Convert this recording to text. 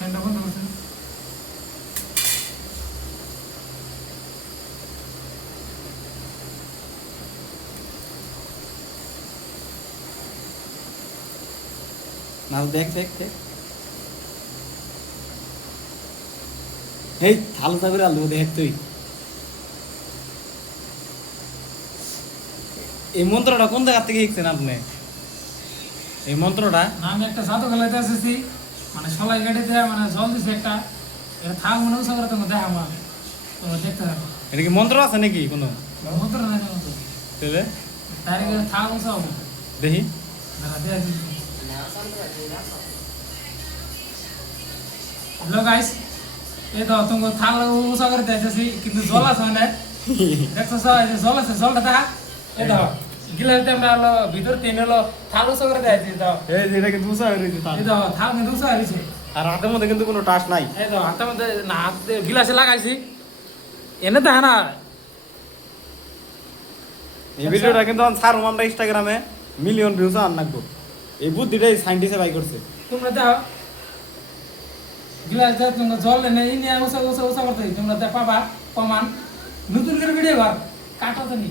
ফ্যানটা বন্ধ করছেন না দেখ দেখ দেখ এই থালো থাকবে আলু দেখ তুই এই মন্ত্রটা কোন জায়গা থেকে শিখছেন আপনি এই মন্ত্রটা না আমি একটা জাদু খেলাইতে এসেছি মানে সলাই গাড়িতে মানে জল দিছে একটা এটা থাক মনে উৎসব করে তোমার দেখা আমার তোমার দেখতে থাকো এটা কি মন্ত্র আছে নাকি কোনো মন্ত্র না মন্ত্র তাহলে ডাইরেক্ট থাক উৎসব দেখি দাঁড়া দেয়া হ্যালো গাইস এই তো তোমাকে থাক উৎসব করে দিয়েছি কিন্তু জল আছে মানে দেখছো জল আছে জলটা দেখা এই দেখো গিলাতে আমরা হলো ভিতর তিন হলো থাক উৎসব করে দিয়েছি তো এই যে এটা কিন্তু উষা হয়ে রয়েছে এই দেখো থাক কিন্তু উৎসব হয়েছে আর হাতের মধ্যে কিন্তু কোনো টাচ নাই এই তো হাতের মধ্যে না হাতে গিলাসে লাগাইছি এনে তো হ্যাঁ না এই ভিডিওটা কিন্তু ছাড়ুম আমরা ইনস্টাগ্রামে মিলিয়ন ভিউজ আন রাখবো এই বুদ্ধিটাই সাইন্টিস্টে বাই করছে তোমরা দেখো গিলাস দিয়ে তোমরা জল এনে নিয়ে উৎসব করতে তোমরা পাবা প্রমাণ নতুন করে ভিডিও ঘর কাটা তো নি